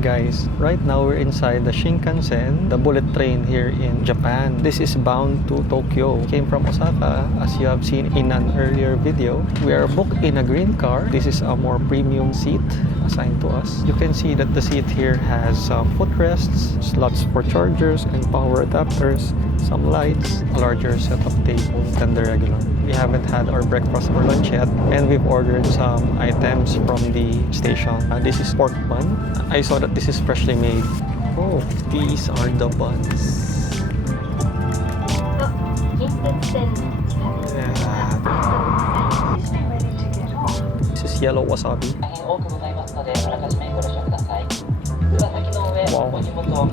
guys, right now we're inside the Shinkansen, the bullet train here in Japan. This is bound to Tokyo. Came from Osaka, as you have seen in an earlier video. We are booked in a green car. This is a more premium seat assigned to us. You can see that the seat here has some footrests, slots for chargers and power adapters, some lights, a larger setup table than the regular. We haven't had our breakfast or lunch yet, and we've ordered some items from the station. This is pork bun. I saw that this is freshly made. Oh, these are the buns. Yeah. This is yellow wasabi. Wow,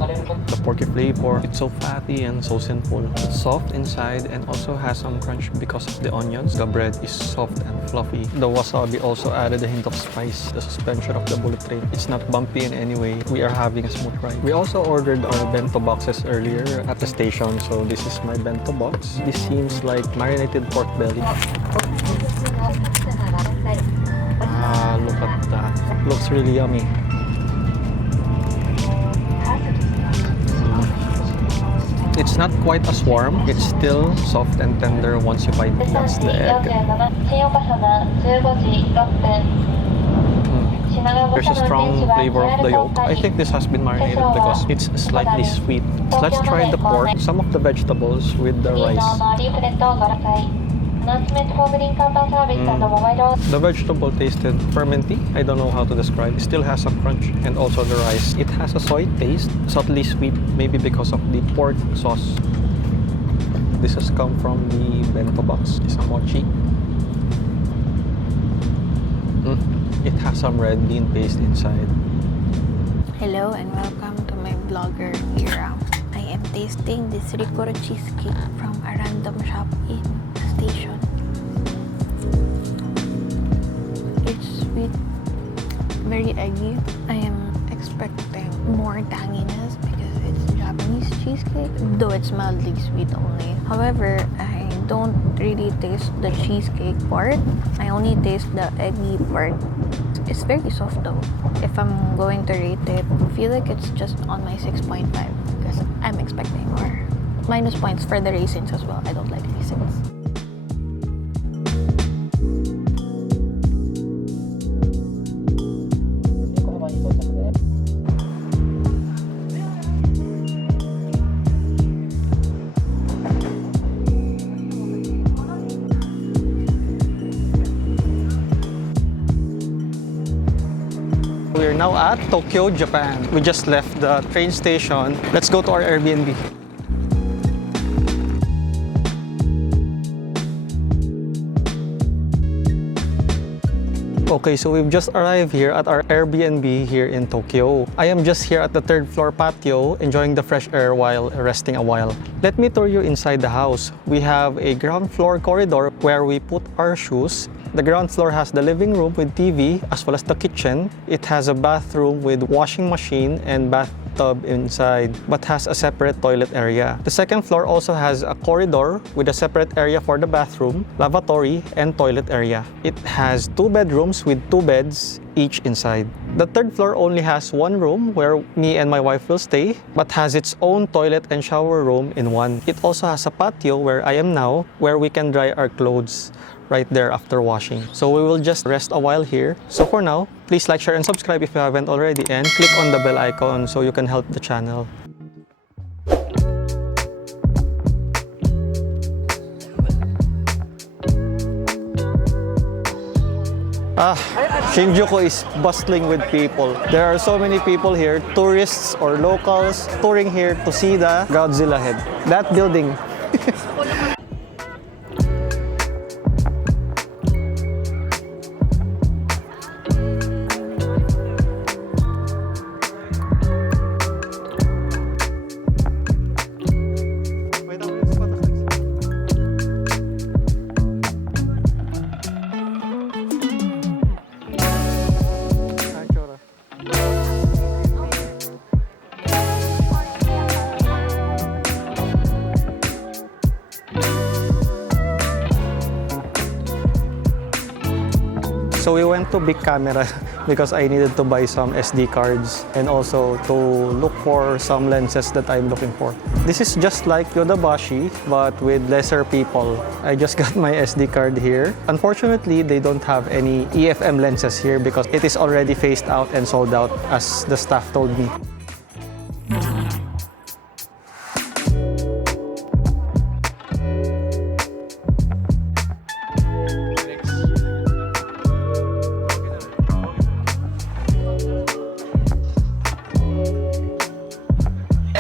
the porky flavor. It's so fatty and so sinful. It's soft inside and also has some crunch because of the onions. The bread is soft and fluffy. The wasabi also added a hint of spice. The suspension of the bullet train. It's not bumpy in any way. We are having a smooth ride. We also ordered our bento boxes earlier at the station, so this is my bento box. This seems like marinated pork belly. Ah, look at that. Looks really yummy. It's not quite as warm. It's still soft and tender once you bite past the egg. There's a strong flavor of the yolk. I think this has been marinated because it's slightly sweet. Let's try the pork, some of the vegetables with the rice. The vegetable tasted fermenty. I don't know how to describe. It still has some crunch, and also the rice. It has a soy taste, subtly sweet, maybe because of the pork sauce. This has come from the bento box. It's a mochi. It has some red bean paste inside. Hello and welcome to my vlogger era. I am tasting this Rikoro cheesecake from a random shop in the station. It's sweet, very eggy. I am expecting more tanginess because it's Japanese cheesecake, though it's mildly sweet only. However, I don't really taste the cheesecake part. I only taste the eggy part. It's very soft though. If I'm going to rate it, I feel like it's just on my 6.5 because I'm expecting more. Minus points for the raisins as well. I don't like raisins. We're now at Tokyo, Japan. We just left the train station. Let's go to our Airbnb. Okay, so we've just arrived here at our Airbnb here in Tokyo. I am just here at the third floor patio, enjoying the fresh air while resting a while. Let me tour you inside the house. We have a ground floor corridor where we put our shoes. The ground floor has the living room with TV as well as the kitchen. It has a bathroom with washing machine and bathtub inside, but has a separate toilet area. The second floor also has a corridor with a separate area for the bathroom, lavatory, and toilet area. It has 2 bedrooms with 2 beds each inside. The third floor only has 1 room where me and my wife will stay, but has its own toilet and shower room in one. It also has a patio where I am now, where we can dry our clothes right there after washing. So we will just rest a while here. So for now, please like, share, and subscribe if you haven't already, and click on the bell icon so you can help the channel. Shinjuku is bustling with people. There are so many people here, tourists or locals touring here to see the Godzilla head. That building. So we went to Bic Camera because I needed to buy some SD cards and also to look for some lenses that I'm looking for. This is just like Yodobashi but with lesser people. I just got my SD card here. Unfortunately, they don't have any EFM lenses here because it is already phased out and sold out as the staff told me.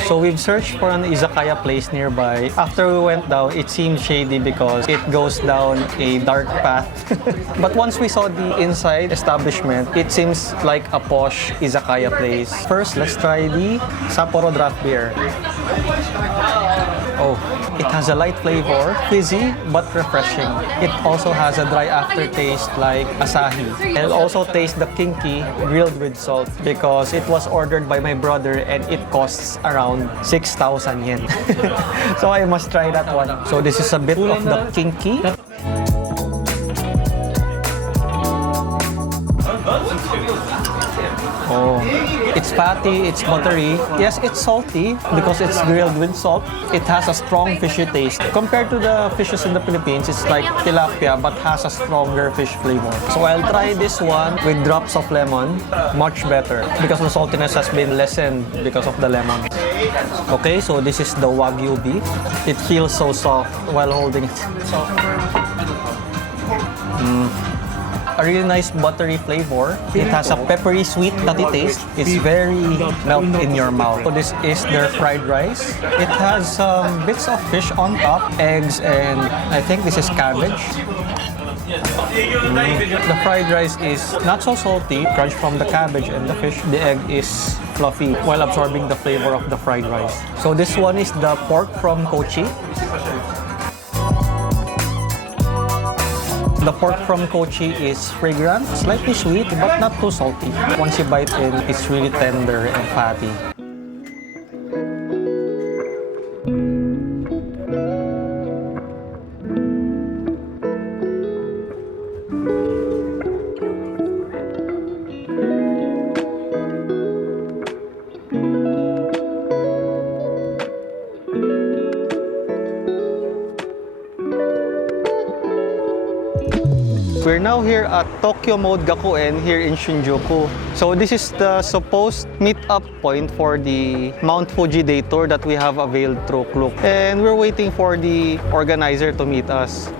So we've searched for an izakaya place nearby. After we went down, it seemed shady because it goes down a dark path. But once we saw the inside establishment, it seems like a posh izakaya place. First, let's try the Sapporo draft beer. Oh, it has a light flavor, fizzy but refreshing. It also has a dry aftertaste like Asahi. I'll also taste the Genki grilled with salt because it was ordered by my brother and it costs around 6,000 yen. So I must try that one. So this is a bit of the Genki. Oh, it's fatty, it's buttery. Yes, it's salty because it's grilled with salt. It has a strong fishy taste. Compared to the fishes in the Philippines, it's like tilapia but has a stronger fish flavor. So I'll try this one with drops of lemon. Much better because the saltiness has been lessened because of the lemon. Okay, so this is the Wagyu beef. It feels so soft while holding it. A really nice buttery flavor. It has a peppery sweet nutty taste. It's very melt in your mouth. So this is their fried rice. It has bits of fish on top, eggs, and I think this is cabbage. The fried rice is not so salty, crunch from the cabbage and the fish. The egg is fluffy while absorbing the flavor of the fried rice. So this one is the pork from Kochi. The pork from Kochi is fragrant, slightly sweet, but not too salty. Once you bite in, it's really tender and fatty. We're now here at Tokyo Mode Gakuen here in Shinjuku. So this is the supposed meet-up point for the Mount Fuji day tour that we have availed through Klook. And we're waiting for the organizer to meet us.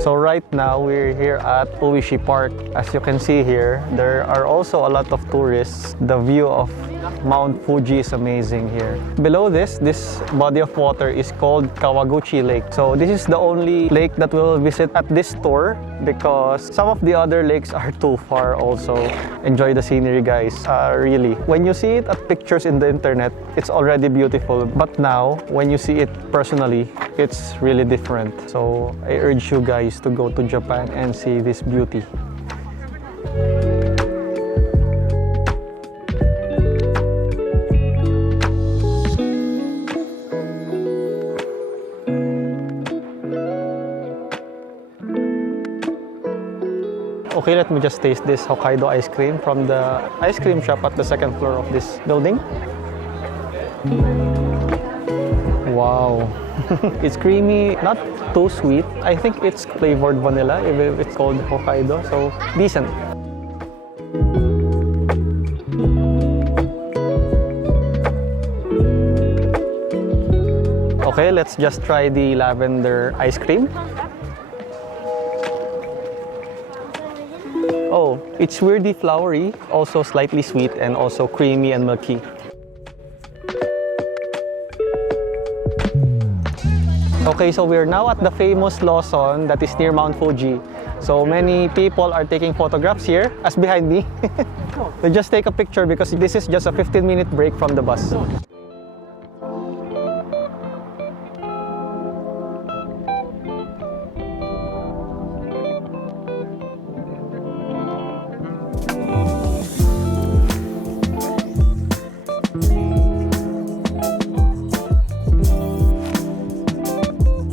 So right now we're here at Oishi Park. As you can see here, there are also a lot of tourists. The view of Mount Fuji is amazing here. Below this body of water is called Kawaguchi Lake. So this is the only lake that we'll visit at this tour because some of the other lakes are too far also. Enjoy the scenery, guys. Really. When you see it at pictures in the internet, it's already beautiful. But now, when you see it personally, it's really different. So I urge you guys to go to Japan and see this beauty. Okay, let me just taste this Hokkaido ice cream from the ice cream shop at the second floor of this building. Wow. It's creamy, not too sweet. I think it's flavored vanilla, even if it's called Hokkaido, so decent. Okay, let's just try the lavender ice cream. Oh, it's weirdly flowery, also slightly sweet, and also creamy and milky. Okay, so we're now at the famous Lawson that is near Mount Fuji. So many people are taking photographs here, as behind me. We just take a picture because this is just a 15-minute break from the bus.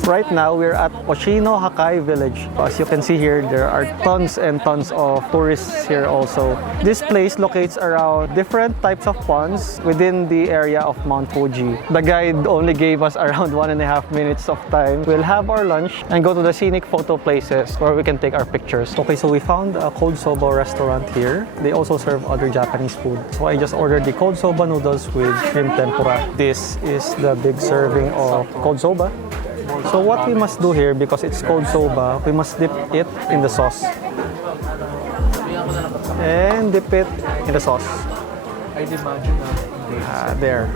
Right now, we're at Oshino Hakkai village. As you can see here, there are tons and tons of tourists here also. This place locates around different types of ponds within the area of Mount Fuji. The guide only gave us around 1.5 minutes of time. We'll have our lunch and go to the scenic photo places where we can take our pictures. Okay, so we found a cold soba restaurant here. They also serve other Japanese food. So I just ordered the cold soba noodles with shrimp tempura. This is the big serving of cold soba. So what we must do here, because it's cold soba, we must dip it in the sauce. And dip it in the sauce. I'd imagine there.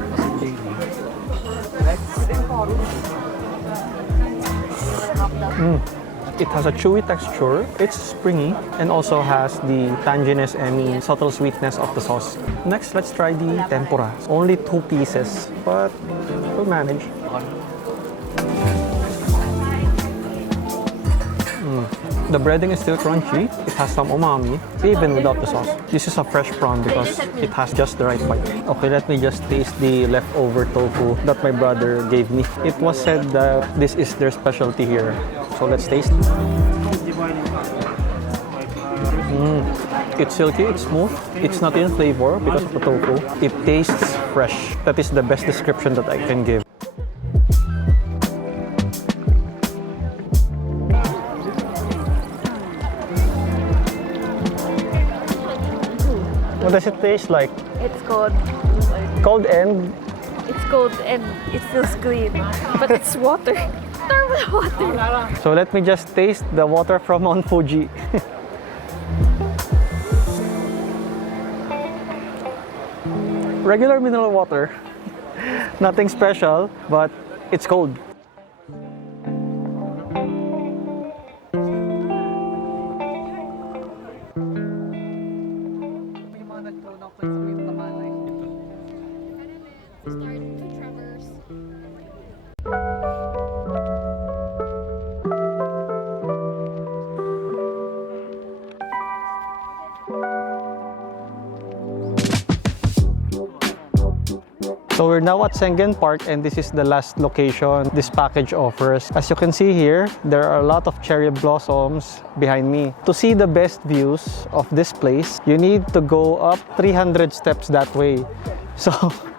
It has a chewy texture, it's springy, and also has the tanginess and subtle sweetness of the sauce. Next, let's try the tempura. Only 2 pieces, but we'll manage. The breading is still crunchy. It has some umami, even without the sauce. This is a fresh prawn because it has just the right bite. Okay, let me just taste the leftover tofu that my brother gave me. It was said that this is their specialty here. So let's taste. It's silky, it's smooth, it's not in flavor because of the tofu. It tastes fresh. That is the best description that I can give. What does it taste like? It's cold. Cold and It's cold and it feels clean, but it's water. Normal water. so let me just taste the water from Mount Fuji. Regular mineral water. Nothing special, but it's cold. So we're now at Sengen Park, and this is the last location this package offers. As you can see here, there are a lot of cherry blossoms behind me. To see the best views of this place, you need to go up 300 steps that way. So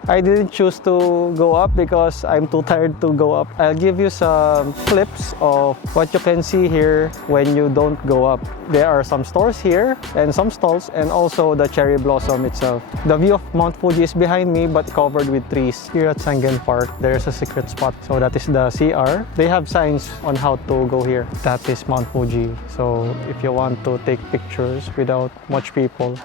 I didn't choose to go up because I'm too tired to go up. I'll give you some clips of what you can see here when you don't go up. There are some stores here and some stalls, and also the cherry blossom itself. The view of Mount Fuji is behind me but covered with trees. Here at Sengen Park, there's a secret spot. So that is the CR. They have signs on how to go here. That is Mount Fuji. So if you want to take pictures without much people,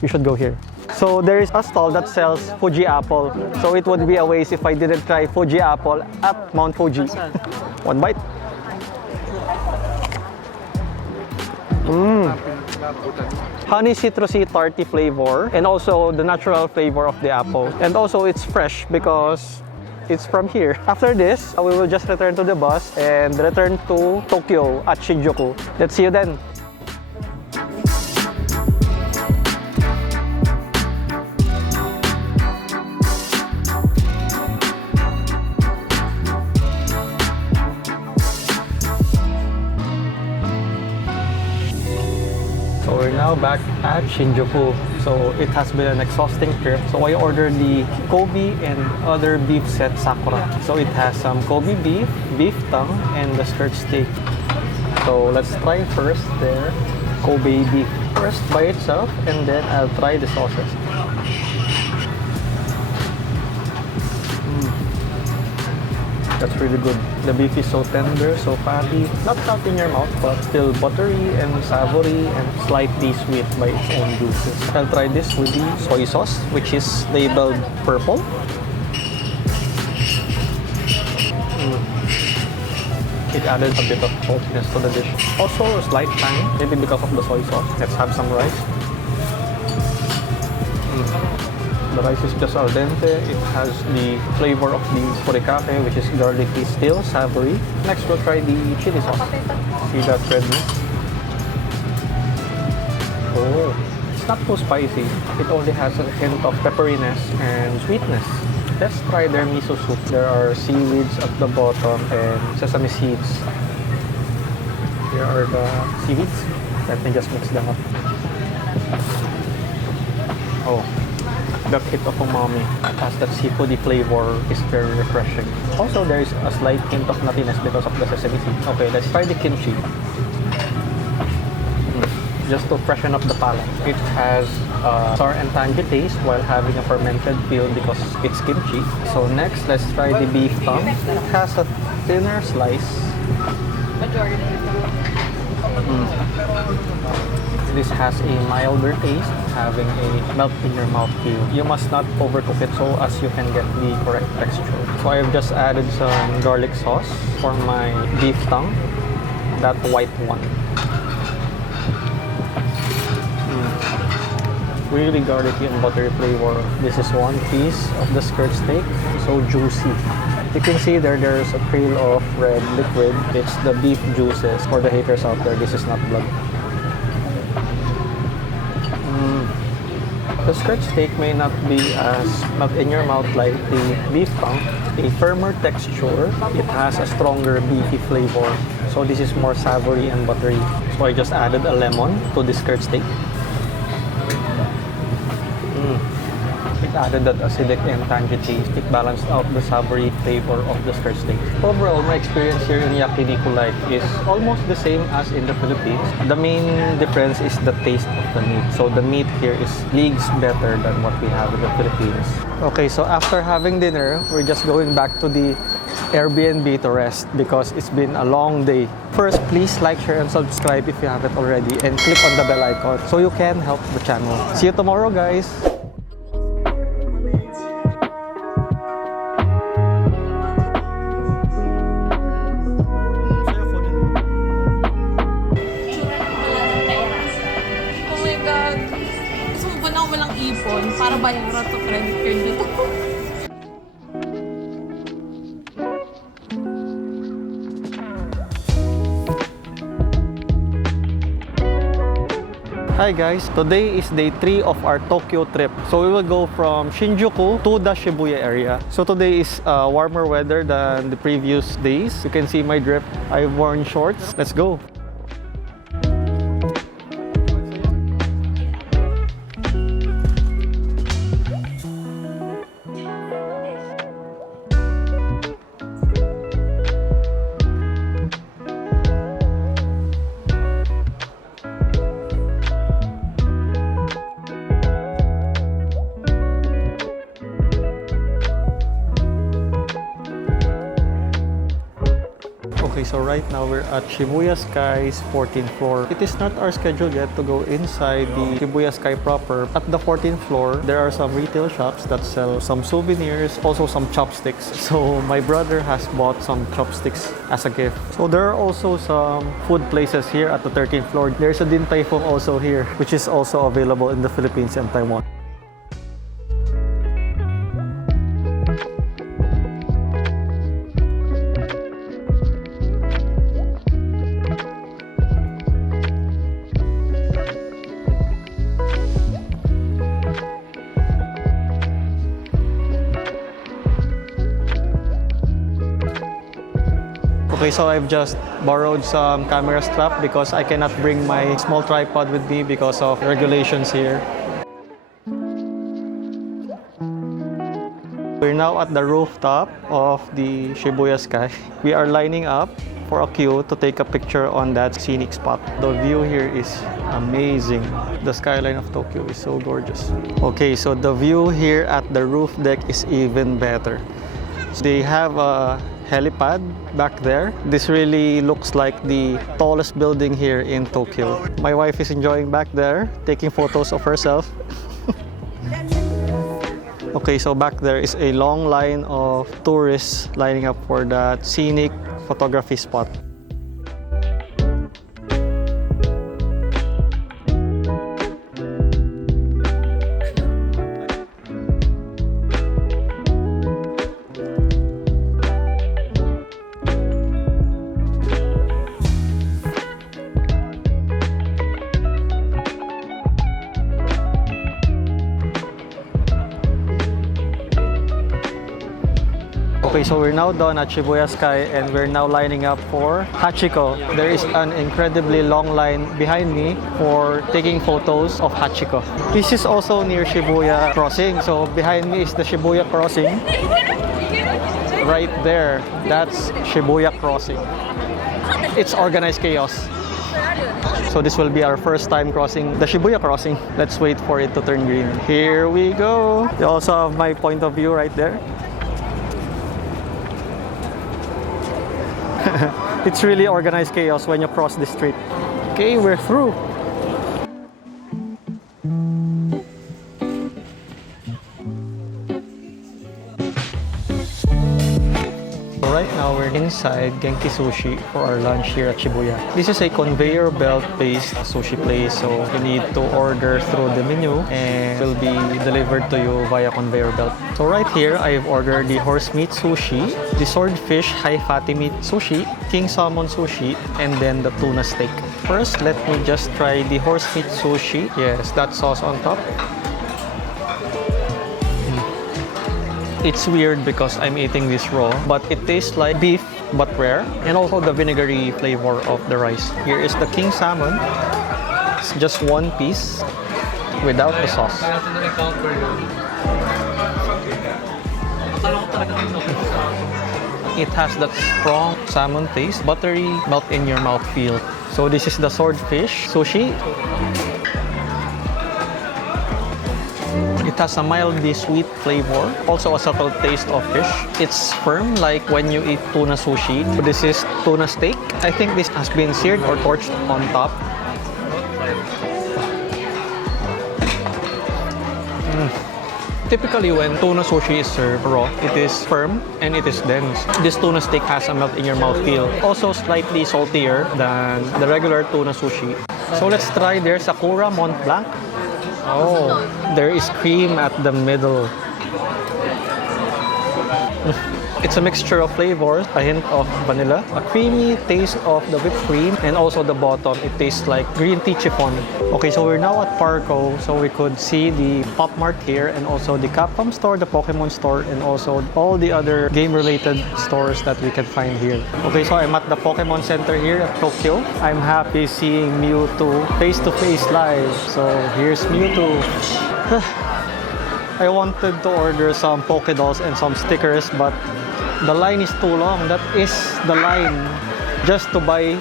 you should go here. So there is a stall that sells Fuji apple. So it would be a waste if I didn't try Fuji apple at Mount Fuji. One bite. Honey citrusy tarty flavor, and also the natural flavor of the apple. And also it's fresh because it's from here. After this, we will just return to the bus and return to Tokyo at Shinjuku. Let's see you then. We're now back at Shinjuku. So it has been an exhausting trip. So I ordered the Kobe and other beef set Sakura. So it has some Kobe beef, beef tongue, and the skirt steak. So let's try first their Kobe beef. First by itself, and then I'll try the sauces. That's really good. The beef is so tender, so fatty. Not tough in your mouth, but still buttery and savory and slightly sweet by its own juices. I'll try this with the soy sauce, which is labeled purple. It added a bit of saltiness to the dish. Also a slight tang, maybe because of the soy sauce. Let's have some rice. The rice is just al dente. It has the flavor of the furikake, which is garlicky, still savory. Next, we'll try the chili sauce. See that redness? Oh, it's not too spicy. It only has a hint of pepperiness and sweetness. Let's try their miso soup. There are seaweeds at the bottom and sesame seeds. Here are the seaweeds. Let me just mix them up. Oh, the hit of umami as that seafoody flavor is very refreshing. Also, there is a slight hint of nuttiness because of the sesame seeds. Okay, let's try the kimchi. Just to freshen up the palate. It has a sour and tangy taste while having a fermented feel because it's kimchi. So next, let's try the beef tongue. It has a thinner slice. This has a milder taste, having a melt in your mouth feel. You must not overcook it so as you can get the correct texture. So I've just added some garlic sauce for my beef tongue, that white one. Really garlicky and buttery flavor. This is one piece of the skirt steak, so juicy. You can see there's a trail of red liquid. It's the beef juices. For the haters out there, this is not blood. The skirt steak may not be as melt in your mouth like the beef tongue. A firmer texture. It has a stronger beefy flavor. So this is more savory and buttery. So I just added a lemon to the skirt steak. It added that acidic and tangy taste. It balanced out the savory flavor of the skirt steak. Overall, my experience here in Yakiniku Life is almost the same as in the Philippines. The main difference is the taste of the meat. So the meat here is leagues better than what we have in the Philippines. Okay, so after having dinner, we're just going back to the Airbnb to rest because it's been a long day. First, please like, share, and subscribe if you haven't already, and click on the bell icon so you can help the channel. See you tomorrow, guys! Para bayaran to credit card dito. Hi guys, today is day 3 of our Tokyo trip. So we will go from Shinjuku to the Shibuya area. So today is warmer weather than the previous days. You can see my drip. I've worn shorts. Let's go. Okay, so right now we're at Shibuya Sky's 14th floor. It is not our schedule yet to go inside the Shibuya Sky proper. At the 14th floor, there are some retail shops that sell some souvenirs, also some chopsticks. So my brother has bought some chopsticks as a gift. So there are also some food places here at the 13th floor. There's a Din Tai Fung also here, which is also available in the Philippines and Taiwan. Okay, so I've just borrowed some camera strap because I cannot bring my small tripod with me because of regulations here. We're now at the rooftop of the Shibuya Sky. We are lining up for a queue to take a picture on that scenic spot. The view here is amazing. The skyline of Tokyo is so gorgeous. Okay, so the view here at the roof deck is even better. So they have a helipad back there. This really looks like the tallest building here in Tokyo. My wife is enjoying back there, taking photos of herself. Okay, so back there is a long line of tourists lining up for that scenic photography spot. Okay, so we're now done at Shibuya Sky and we're now lining up for Hachiko. There is an incredibly long line behind me for taking photos of Hachiko. This is also near Shibuya Crossing. So behind me is the Shibuya Crossing. Right there, that's Shibuya Crossing. It's organized chaos. So this will be our first time crossing the Shibuya Crossing. Let's wait for it to turn green. Here we go. You also have my point of view right there. It's really organized chaos when you cross the street. Okay, we're through. Right now, we're inside Genki Sushi for our lunch here at Shibuya. This is a conveyor belt-based sushi place, so you need to order through the menu and it will be delivered to you via conveyor belt. So right here, I've ordered the horse meat sushi, the swordfish high fatty meat sushi, king salmon sushi, and then the tuna steak. First, let me just try the horse meat sushi. Yes, that sauce on top. It's weird because I'm eating this raw, but it tastes like beef but rare, and also the vinegary flavor of the rice. Here is the king salmon. It's just one piece without the sauce. It has that strong salmon taste, buttery, melt in your mouth feel. So this is the swordfish sushi. It has a mildly sweet flavor, also a subtle taste of fish. It's firm like when you eat tuna sushi. This is tuna steak. I think this has been seared or torched on top. Typically, when tuna sushi is served raw, it is firm and it is dense. This tuna steak has a melt in your mouth feel. Also slightly saltier than the regular tuna sushi. So let's try their Sakura Mont Blanc. Oh, there is cream at the middle. It's a mixture of flavors, a hint of vanilla, a creamy taste of the whipped cream, and also the bottom, it tastes like green tea chiffon. Okay, so we're now at Parco, so we could see the Pop Mart here, and also the Capcom store, the Pokemon store, and also all the other game-related stores that we can find here. Okay, so I'm at the Pokemon Center here at Tokyo. I'm happy seeing Mewtwo face-to-face live. So here's Mewtwo. I wanted to order some Pokédolls and some stickers, but the line is too long. That is the line just to buy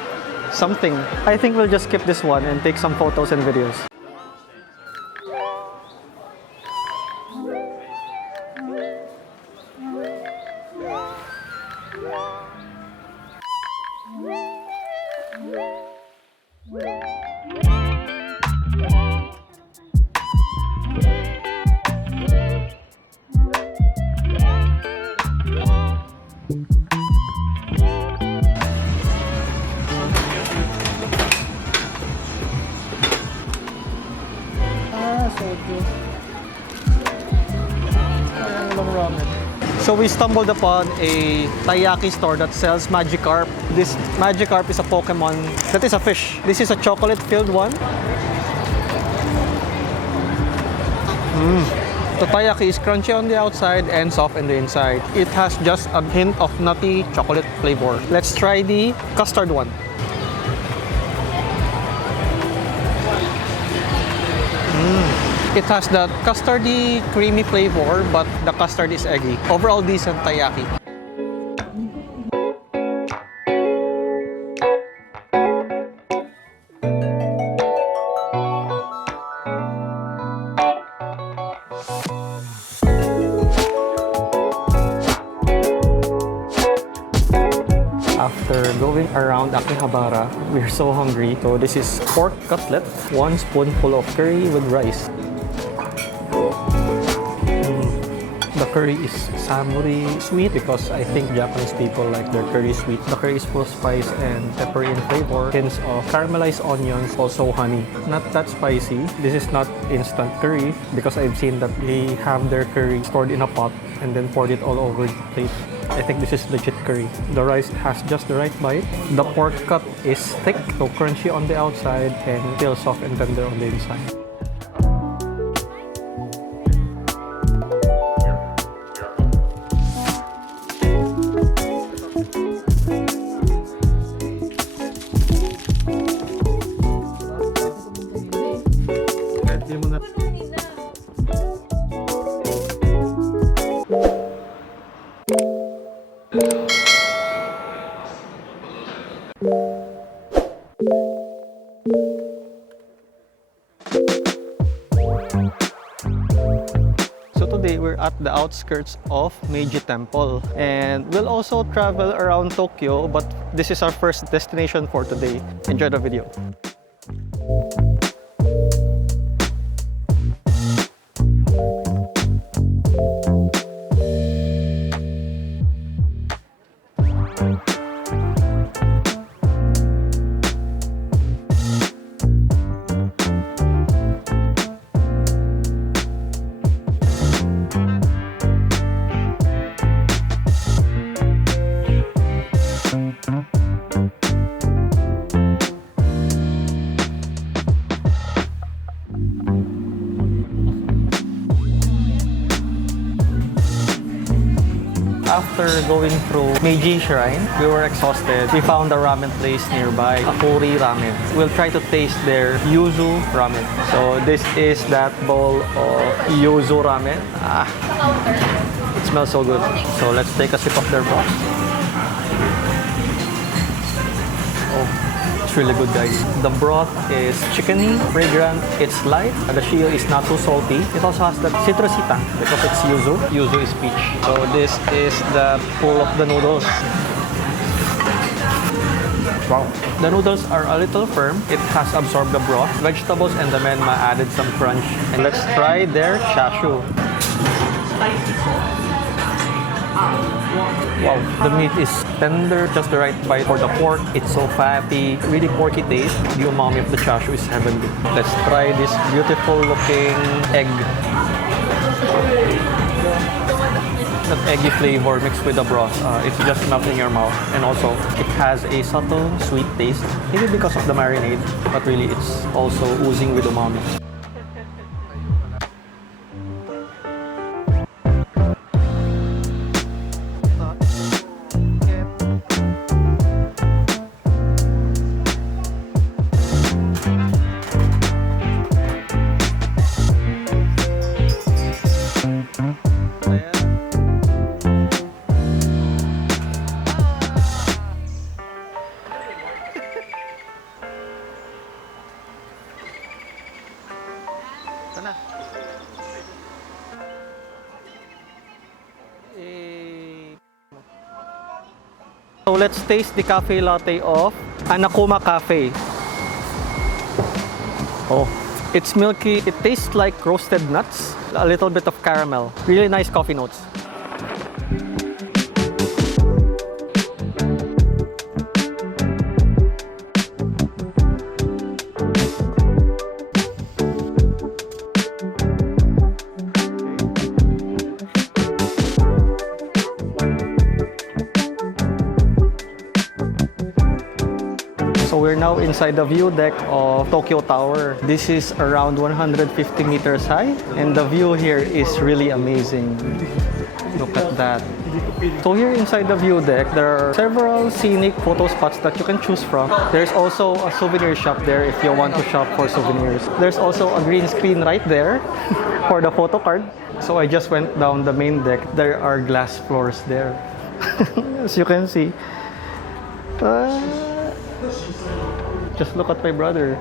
something. I think we'll just skip this one and take some photos and videos. So we stumbled upon a Taiyaki store that sells Magikarp. This Magikarp is a Pokemon that is a fish. This is a chocolate-filled one. The Taiyaki is crunchy on the outside and soft on the inside. It has just a hint of nutty chocolate flavor. Let's try the custard one. It has that custardy, creamy flavor, but the custard is eggy. Overall, decent Taiyaki. After going around Akihabara, we're so hungry. So this is pork cutlet, 1 spoonful of curry with rice. curry is savory sweet because I think Japanese people like their curry sweet. The curry is full of spice and peppery in flavor. Hints of caramelized onions, also honey. Not that spicy. This is not instant curry because I've seen that they have their curry stored in a pot and then poured it all over the plate. I think this is legit curry. The rice has just the right bite. The pork cut is thick, so crunchy on the outside and still soft and tender on the inside. Today we're at the outskirts of Meiji Temple and we'll also travel around Tokyo, but this is our first destination for today. Enjoy the video. After going through Meiji Shrine, we were exhausted. We found a ramen place nearby, Afuri Ramen. We'll try to taste their yuzu ramen. So this is that bowl of yuzu ramen. It smells so good. So let's take a sip of their broth. It's really good, guys. The broth is chickeny, fragrant, it's light. The shio is not too salty. It also has that citrusy tang because it's yuzu. Yuzu is peach. So this is the pull of the noodles. Wow. The noodles are a little firm. It has absorbed the broth. Vegetables and the menma added some crunch. And let's try their chashu. Wow, the meat is tender, just the right bite for the pork. It's so fatty, really porky taste. The umami of the chashu is heavenly. Let's try this beautiful looking egg. That eggy flavor mixed with the broth, it's just melting in your mouth. And also, it has a subtle sweet taste, maybe because of the marinade, but really it's also oozing with umami. So let's taste the cafe latte of Anakuma Cafe. Oh, it's milky. It tastes like roasted nuts, a little bit of caramel. Really nice coffee notes. So we're now inside the view deck of Tokyo Tower. This is around 150 meters high and the view here is really amazing. Look at that. So here inside the view deck, there are several scenic photo spots that you can choose from. There's also a souvenir shop there if you want to shop for souvenirs. There's also a green screen right there for the photo card. So I just went down the main deck. There are glass floors there. As you can see. Just look at my brother.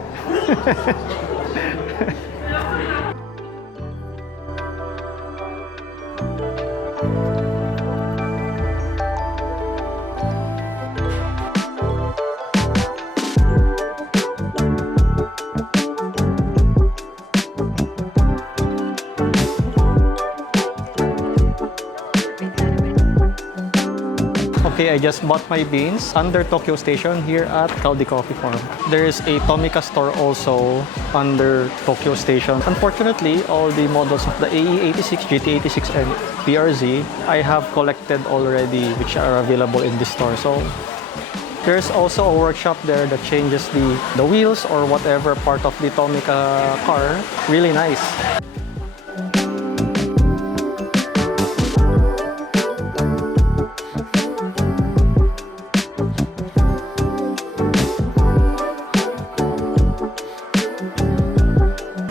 Okay, I just bought my beans under Tokyo Station here at Kaldi Coffee Farm. There is a Tomica store also under Tokyo Station. Unfortunately, all the models of the AE86, GT86, and PRZ I have collected already, which are available in this store. So there's also a workshop there that changes the wheels or whatever part of the Tomica car. Really nice.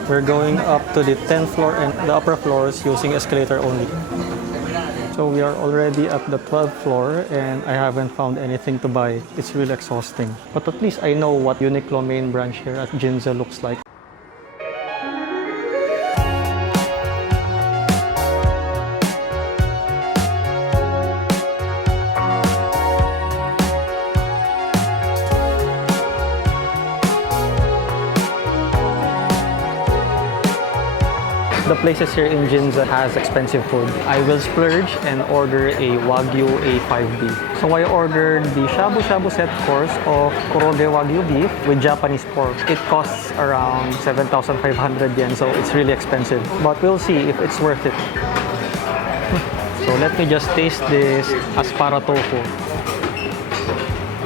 We're going up to the 10th floor and the upper floors using escalator only. So we are already at the 12th floor and I haven't found anything to buy. It's really exhausting. But at least I know what Uniqlo main branch here at Ginza looks like. The places here in Ginza has expensive food. I will splurge and order a Wagyu A5B. So I ordered the shabu shabu set course of Kuroge Wagyu beef with Japanese pork. It costs around 7,500 yen, so it's really expensive. But we'll see if it's worth it. So let me just taste this aspara tofu.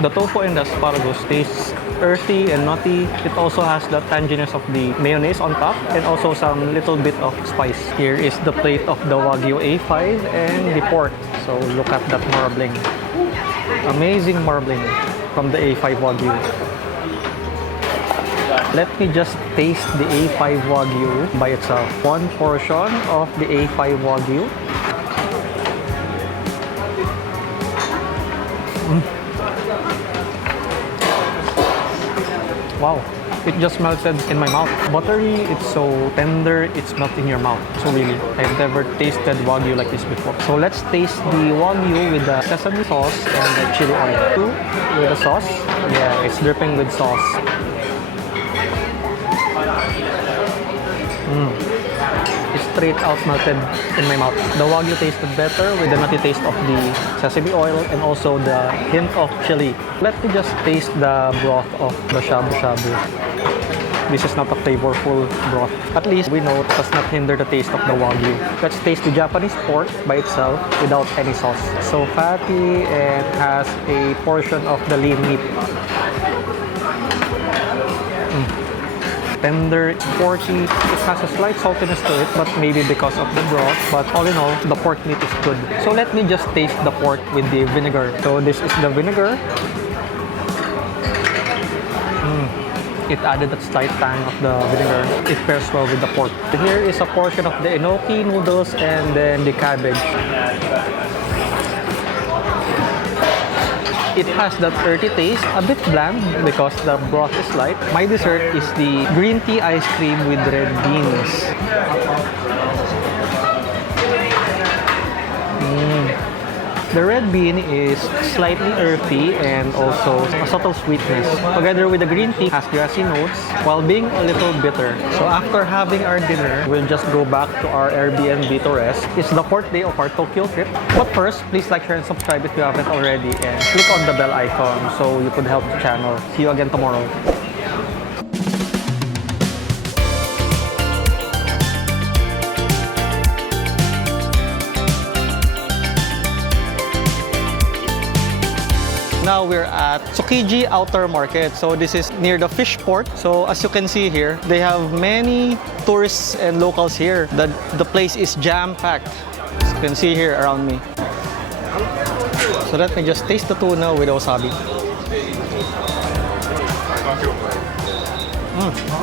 The tofu and the asparagus tastes earthy and nutty. It also has the tanginess of the mayonnaise on top and also some little bit of spice. Here is the plate of the Wagyu A5 and the pork. So look at that marbling. Amazing marbling from the A5 Wagyu. Let me just taste the A5 Wagyu by itself. One portion of the A5 Wagyu. Wow, it just melted in my mouth. Buttery, it's so tender, it's melts in your mouth. So really, I've never tasted Wagyu like this before. So let's taste the Wagyu with the sesame sauce and the chili oil. With the sauce, yeah, it's dripping with sauce. It's straight out melted in my mouth. The Wagyu tasted better with the nutty taste of the sesame oil and also the hint of chili. Let me just taste the broth of the shabu shabu. This is not a flavorful broth. At least we know it does not hinder the taste of the Wagyu. Let's taste the Japanese pork by itself without any sauce. So fatty and has a portion of the lean meat. Tender, porky. It has a slight saltiness to it, but maybe because of the broth. But all in all, the pork meat is good. So let me just taste the pork with the vinegar. So this is the vinegar. It added that slight tang of the vinegar. It pairs well with the pork. Here is a portion of the enoki noodles and then the cabbage. It has that earthy taste, a bit bland because the broth is light. My dessert is the green tea ice cream with red beans. The red bean is slightly earthy and also a subtle sweetness. Together with the green tea, has grassy notes while being a little bitter. So after having our dinner, we'll just go back to our Airbnb to rest. It's the 4th day of our Tokyo trip. But first, please like, share, and subscribe if you haven't already. And click on the bell icon so you could help the channel. See you again tomorrow. Now we're at Tsukiji Outer Market. So this is near the fish port. So as you can see here, they have many tourists and locals here. The place is jam-packed. As you can see here around me. So let me just taste the tuna with wasabi.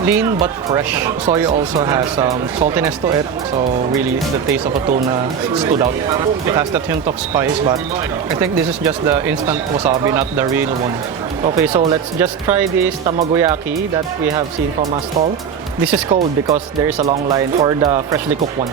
Lean but fresh. Soy also has some saltiness to it, so really the taste of a tuna stood out. It has that hint of spice, but I think this is just the instant wasabi, not the real one. Okay, so let's just try this tamagoyaki that we have seen from a stall. This is cold because there is a long line for the freshly cooked one.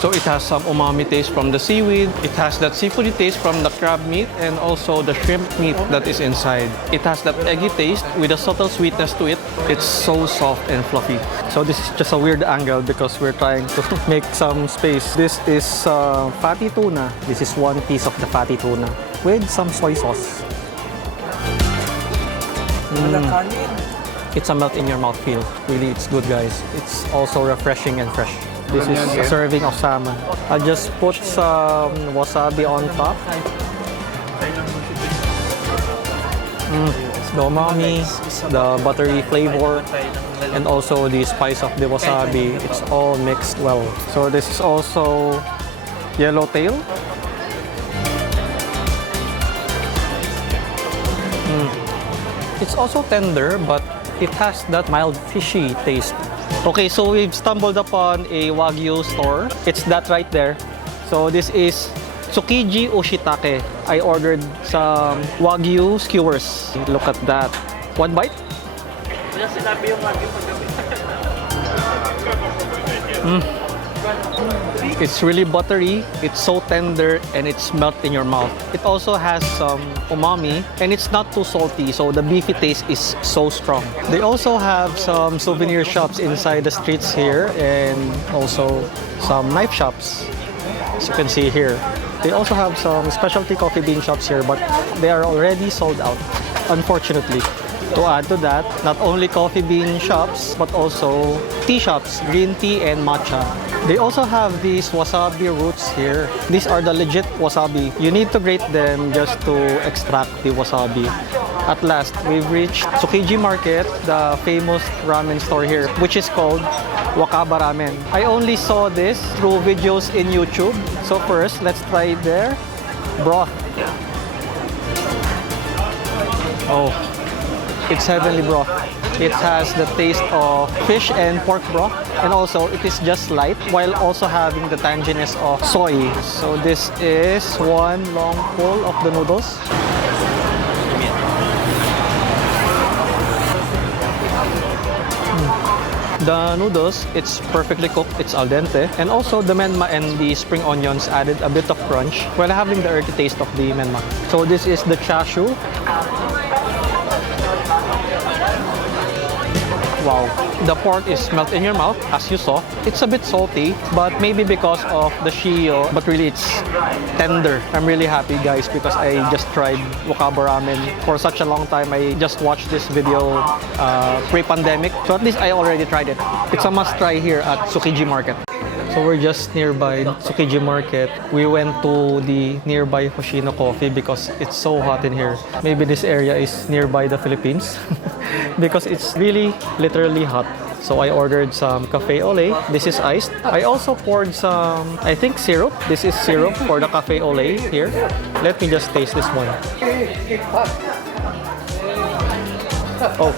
So it has some umami taste from the seaweed. It has that seafoody taste from the crab meat and also the shrimp meat that is inside. It has that eggy taste with a subtle sweetness to it. It's so soft and fluffy. So this is just a weird angle because we're trying to make some space. This is fatty tuna. This is one piece of the fatty tuna with some soy sauce. It's a melt in your mouth feel. Really, it's good, guys. It's also refreshing and fresh. This is a serving of salmon. I just put some wasabi on top. The umami, the buttery flavor, and also the spice of the wasabi. It's all mixed well. So this is also yellowtail. It's also tender, but it has that mild fishy taste. Okay, so we've stumbled upon a Wagyu store. It's that right there. So this is Tsukiji Oshitake. I ordered some Wagyu skewers. Look at that. One bite? It's really buttery, it's so tender, and it's melt in your mouth. It also has some umami, and it's not too salty, so the beefy taste is so strong. They also have some souvenir shops inside the streets here, and also some knife shops, as you can see here. They also have some specialty coffee bean shops here, but they are already sold out, unfortunately. To add to that, not only coffee bean shops, but also tea shops, green tea and matcha. They also have these wasabi roots here. These are the legit wasabi. You need to grate them just to extract the wasabi. At last, we've reached Tsukiji Market, the famous ramen store here, which is called Wakaba Ramen. I only saw this through videos in YouTube. So first, let's try their broth. Oh. It's heavenly broth. It has the taste of fish and pork broth, and also it is just light while also having the tanginess of soy. So this is one long pull of the noodles. The noodles, it's perfectly cooked, it's al dente, and also the menma and the spring onions added a bit of crunch while having the earthy taste of the menma. So this is the chashu. Wow, the pork is melt in your mouth, as you saw. It's a bit salty, but maybe because of the shio, but really it's tender. I'm really happy, guys, because I just tried Wakaba Ramen for such a long time. I just watched this video pre-pandemic, so at least I already tried it. It's a must-try here at Tsukiji Market. So we're just nearby Tsukiji Market. We went to the nearby Oshino coffee because it's so hot in here. Maybe this area is nearby the Philippines because it's really literally hot. So I ordered some cafe au lait. This is iced. I also poured some, I think, syrup. This is syrup for the cafe au lait here. Let me just taste this one. Oh.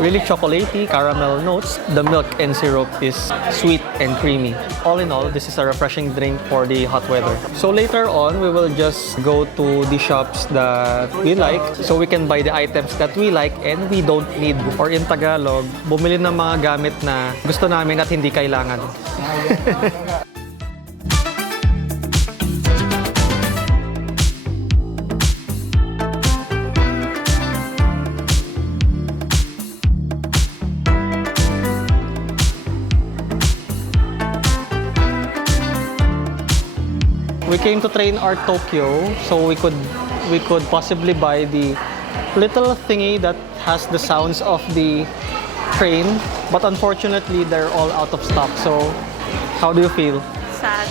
Really chocolatey, caramel notes. The milk and syrup is sweet and creamy. All in all, this is a refreshing drink for the hot weather. So later on, we will just go to the shops that we like so we can buy the items that we like and we don't need. Or in Tagalog, bumili ng mga gamit na gusto namin at hindi kailangan. We came to Train Art Tokyo, so we could possibly buy the little thingy that has the sounds of the train, but unfortunately they're all out of stock. So how do you feel? Sad.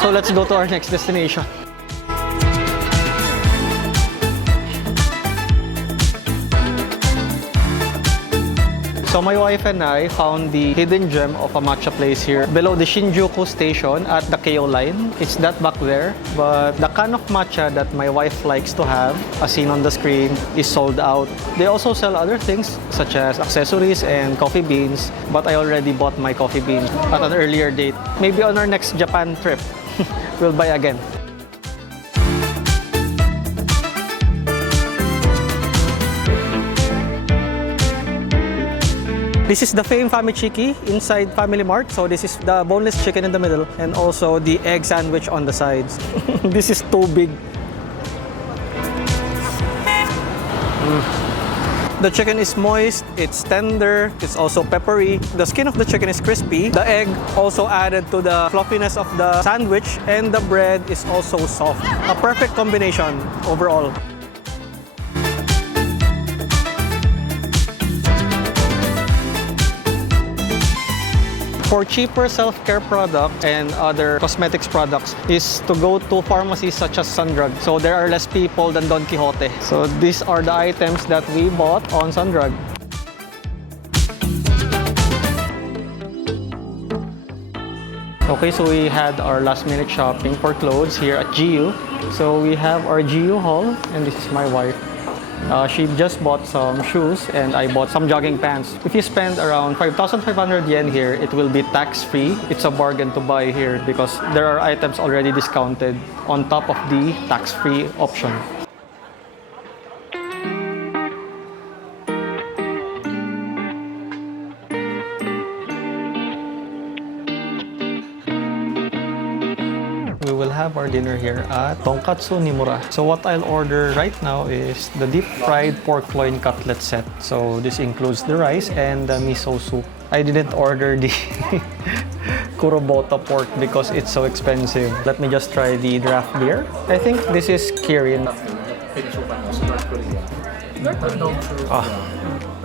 So let's go to our next destination. So my wife and I found the hidden gem of a matcha place here below the Shinjuku station at the Keio line. It's that back there, but the kind of matcha that my wife likes to have, as seen on the screen, is sold out. They also sell other things such as accessories and coffee beans, but I already bought my coffee bean at an earlier date. Maybe on our next Japan trip, we'll buy again. This is the famed Famichiki inside Family Mart. So this is the boneless chicken in the middle and also the egg sandwich on the sides. This is too big. The chicken is moist, it's tender, it's also peppery. The skin of the chicken is crispy. The egg also added to the fluffiness of the sandwich, and the bread is also soft. A perfect combination overall. For cheaper self-care product and other cosmetics products is to go to pharmacies such as Sundrug. So there are less people than Don Quixote. So these are the items that we bought on Sundrug. Okay, so we had our last minute shopping for clothes here at GU. So we have our GU haul, and this is my wife. She just bought some shoes and I bought some jogging pants. If you spend around 5,500 yen here, it will be tax-free. It's a bargain to buy here because there are items already discounted on top of the tax-free option. We will have our dinner here at Tonkatsu Nimura. So what I'll order right now is the deep fried pork loin cutlet set. So this includes the rice and the miso soup. I didn't order the Kurobota pork because it's so expensive. Let me just try the draft beer. I think this is Kirin.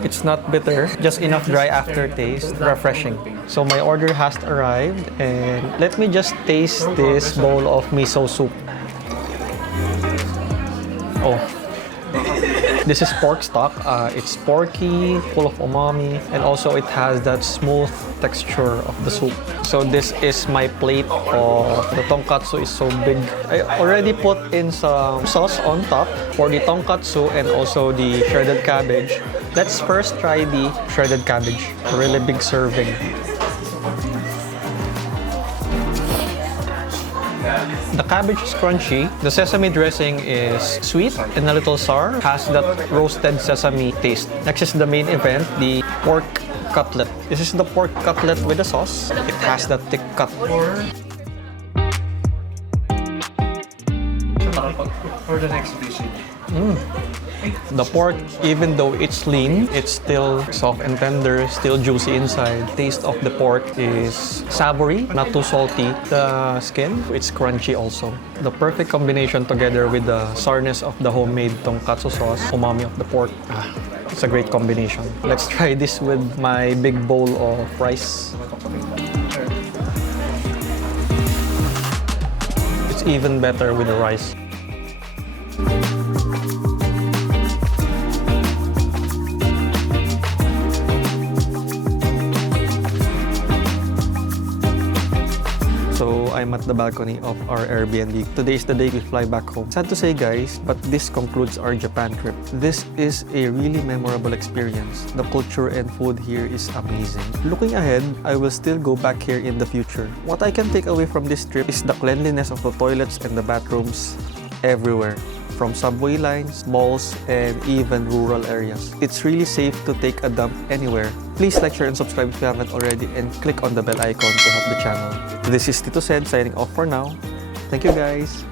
It's not bitter, just enough dry aftertaste, refreshing. So my order has arrived and let me just taste this bowl of miso soup. Oh, this is pork stock. It's porky, full of umami, and also it has that smooth texture of the soup. So this is my plate of the tonkatsu. Is so big. I already put in some sauce on top for the tonkatsu and also the shredded cabbage. Let's first try the shredded cabbage. A really big serving. The cabbage is crunchy. The sesame dressing is sweet and a little sour. Has that roasted sesame taste. Next is the main event, the pork cutlet. This is the pork cutlet with the sauce. It has that thick cut. For the next visit. The pork, even though it's lean, it's still soft and tender, still juicy inside. Taste of the pork is savory, not too salty. The skin, it's crunchy also. The perfect combination together with the sourness of the homemade tonkatsu sauce, umami of the pork. It's a great combination. Let's try this with my big bowl of rice. It's even better with the rice. So I'm at the balcony of our Airbnb. Today is the day we fly back home. Sad to say guys, but this concludes our Japan trip. This is a really memorable experience. The culture and food here is amazing. Looking ahead, I will still go back here in the future. What I can take away from this trip is the cleanliness of the toilets and the bathrooms everywhere. From subway lines, malls, and even rural areas. It's really safe to take a dump anywhere. Please like, share, and subscribe if you haven't already, and click on the bell icon to help the channel. This is Tito Sed signing off for now. Thank you guys!